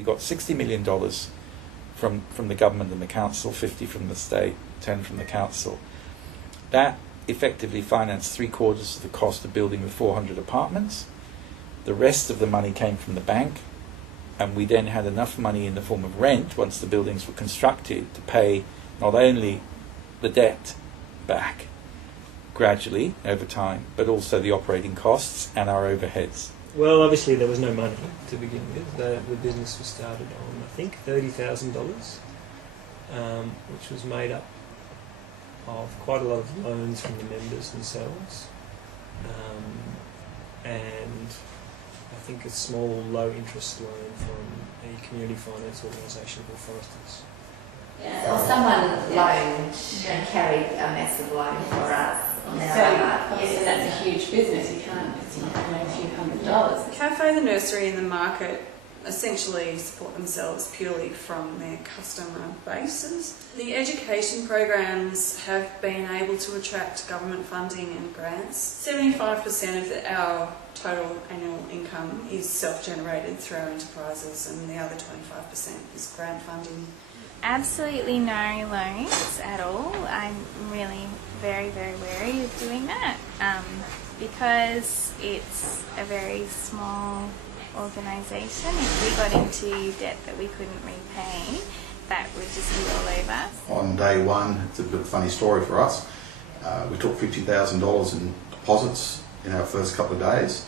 We got $60 million from the government and the council, 50 from the state, 10 from the council. That effectively financed 3/4 of the cost of building the 400 apartments. The rest of the money came from the bank, and we then had enough money in the form of rent once the buildings were constructed to pay not only the debt back gradually over time, but also the operating costs and our overheads. Well, obviously there was no money to begin with. The business was started on, I think, $30,000, which was made up of quite a lot of loans from the members themselves, and I think a small low-interest loan from a community finance organisation called Foresters. Yeah, or someone loaned and carried a massive loan for us. Yes, that's a huge business. You can't just only a few $100s. The cafe, the nursery and the market essentially support themselves purely from their customer bases. The education programs have been able to attract government funding and grants. 75% of our total annual income is self-generated through our enterprises, and the other 25% is grant funding. Absolutely no loans at all. I'm really very, very wary of doing that because it's a very small organisation. If we got into debt that we couldn't repay, that would just be all over. On day one, it's a bit of a funny story for us. We took $50,000 in deposits in our first couple of days.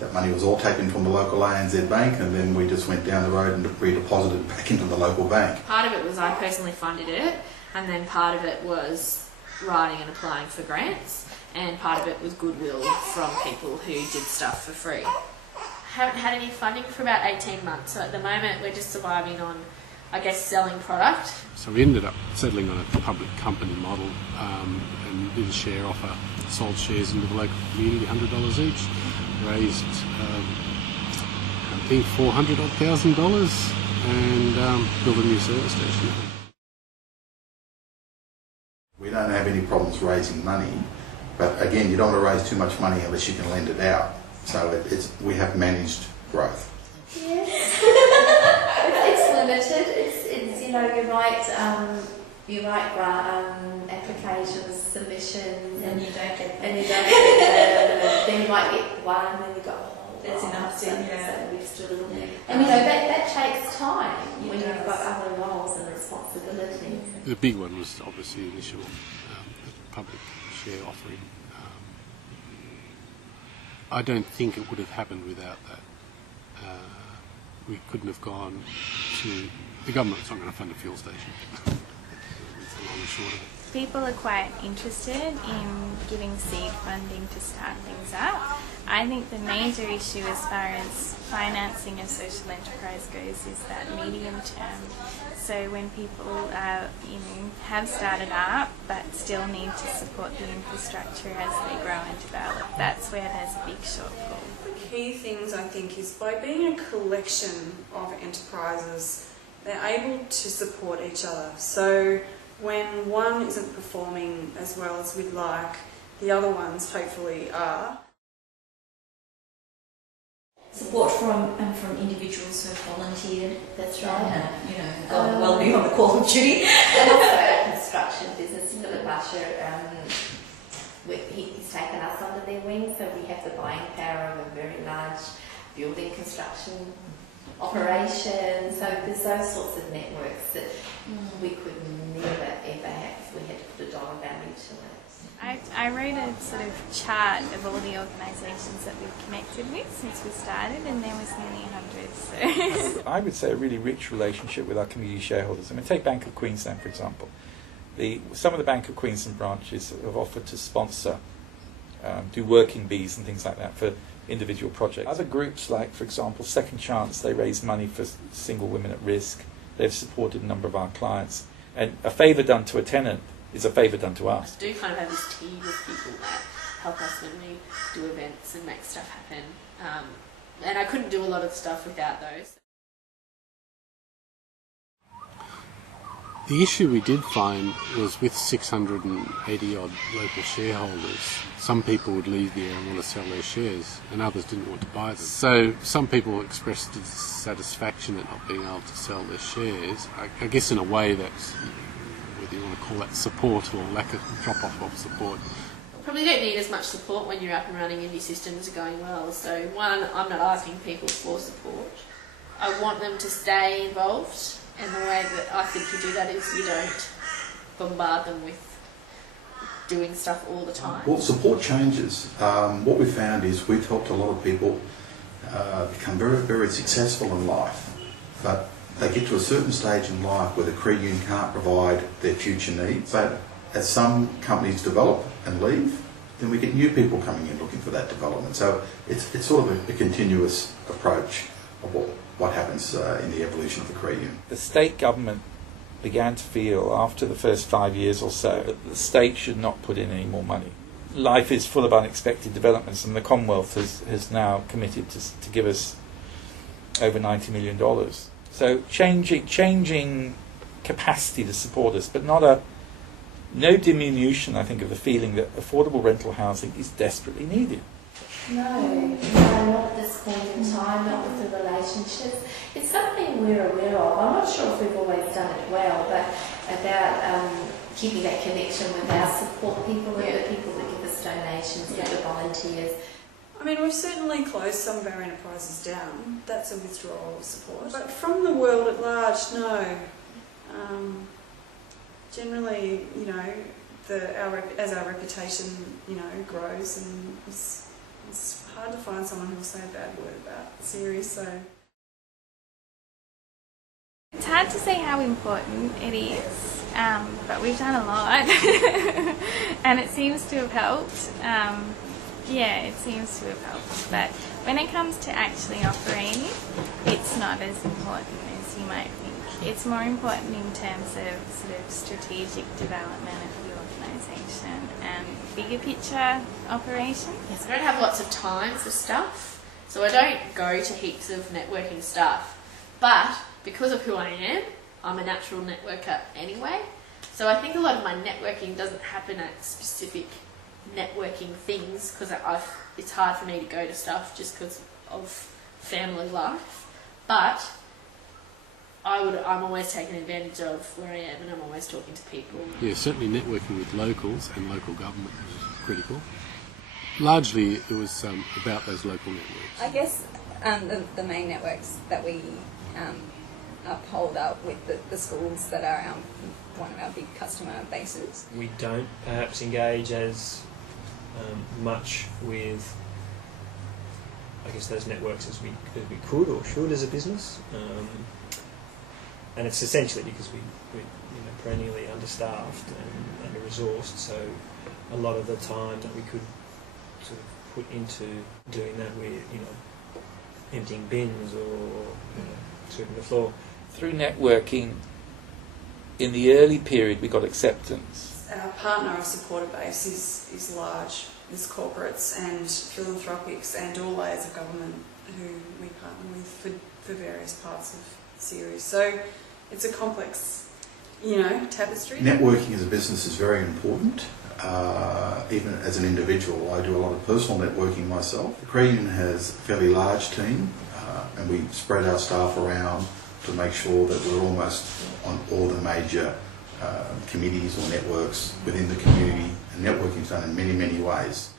That money was all taken from the local ANZ bank, and then we just went down the road and redeposited back into the local bank. Part of it was I personally funded it, and then part of it was writing and applying for grants, and part of it was goodwill from people who did stuff for free. Haven't had any funding for about 18 months, so at the moment we're just surviving on, I guess, selling product. So we ended up settling on a public company model and did a share offer, sold shares into the local community, $100 each, raised I think $400,000 and built a new service station. We don't have any problems raising money, but again, you don't want to raise too much money unless you can lend it out. So we have managed growth. Yes, it's limited. It's you know you write applications, submissions, And you don't get them. and you don't get them. Then you might get one, and you go, oh, That's enough, so yeah. we just do a little bit. And you know that takes time when It you've does. got other roles and responsibilities. The big one was obviously the initial public share offering. I don't think it would have happened without that. We couldn't have gone to... The government's not going to fund a fuel station. It's the long and short of it. People are quite interested in giving seed funding to start things up. I think the major issue as far as financing a social enterprise goes is that medium term. So when people have started up but still need to support the infrastructure as they grow and develop, that's where there's a big shortfall. The key things, I think, is by being a collection of enterprises, they're able to support each other. So when one isn't performing as well as we'd like, the other ones hopefully are. Support from individuals who have volunteered. That's right. Gone well beyond the call of duty. And also a construction business, Philip Butcher, he's taken us under their wing, so we have the buying power of a very large building construction operation. So there's those sorts of networks that we could never ever have if we had to put a dollar value to it. I wrote a sort of chart of all the organisations that we've connected with since we started, and there was nearly 100. So. I would say a really rich relationship with our community shareholders. I mean, take Bank of Queensland, for example. Some of the Bank of Queensland branches have offered to sponsor, do working bees and things like that for individual projects. Other groups, like, for example, Second Chance, they raise money for single women at risk. They've supported a number of our clients. And a favour done to a tenant is a favour done to us. I do kind of have this team of people that help us when we do events and make stuff happen. And I couldn't do a lot of stuff without those. The issue we did find was with 680 odd local shareholders, some people would leave there and want to sell their shares and others didn't want to buy them. So some people expressed dissatisfaction at not being able to sell their shares. I guess in a way that's, whether you want to call that support or lack of drop-off of support. Probably don't need as much support when you're up and running and your systems are going well. So one, I'm not asking people for support. I want them to stay involved, and the way that I think you do that is you don't bombard them with doing stuff all the time. Well, support changes. What we found is we've helped a lot of people become very, very successful in life, but they get to a certain stage in life where the credit union can't provide their future needs. But as some companies develop and leave, then we get new people coming in looking for that development. So it's sort of a continuous approach of what happens in the evolution of the credit union. The state government began to feel after the first 5 years or so that the state should not put in any more money. Life is full of unexpected developments, and the Commonwealth has now committed to give us over $90 million. So changing capacity to support us, but no diminution, I think, of the feeling that affordable rental housing is desperately needed. No, not at this point in time, not with the relationships. It's something we're aware of. I'm not sure if we've always done it well, but about keeping that connection with our support people and the people that give us donations, with the volunteers. I mean, we've certainly closed some of our enterprises down. That's a withdrawal of support. But from the world at large, no. Generally, you know, as our reputation, you know, grows, and it's hard to find someone who will say a bad word about Ceres. So It's hard to say how important it is, but we've done a lot, and it seems to have helped. It seems to have helped. But when it comes to actually operating, it's not as important as you might think. It's more important in terms of sort of strategic development of the organisation and bigger picture operation. Yes, I don't have lots of time for stuff, so I don't go to heaps of networking stuff. But because of who I am, I'm a natural networker anyway. So I think a lot of my networking doesn't happen at specific networking things because it's hard for me to go to stuff just because of family life. But I'm always taking advantage of where I am, and I'm always talking to people. Yeah, certainly networking with locals and local government was critical. Largely it was about those local networks. I guess the main networks that we uphold are with the schools that are one of our big customer bases. We don't perhaps engage as much with, I guess, those networks as we could or should as a business. And it's essentially because we're perennially understaffed and under-resourced, so a lot of the time that we could sort of put into doing that, we're emptying bins or sweeping the floor. Through networking, in the early period we got acceptance. Our partner or supporter base is large. There's corporates and philanthropics and all layers of government who we partner with for various parts of Ceres. So it's a complex, tapestry. Networking as a business is very important. Even as an individual, I do a lot of personal networking myself. The credit union has a fairly large team, and we spread our staff around to make sure that we're almost on all the major committees or networks within the community. And networking is done in many, many ways.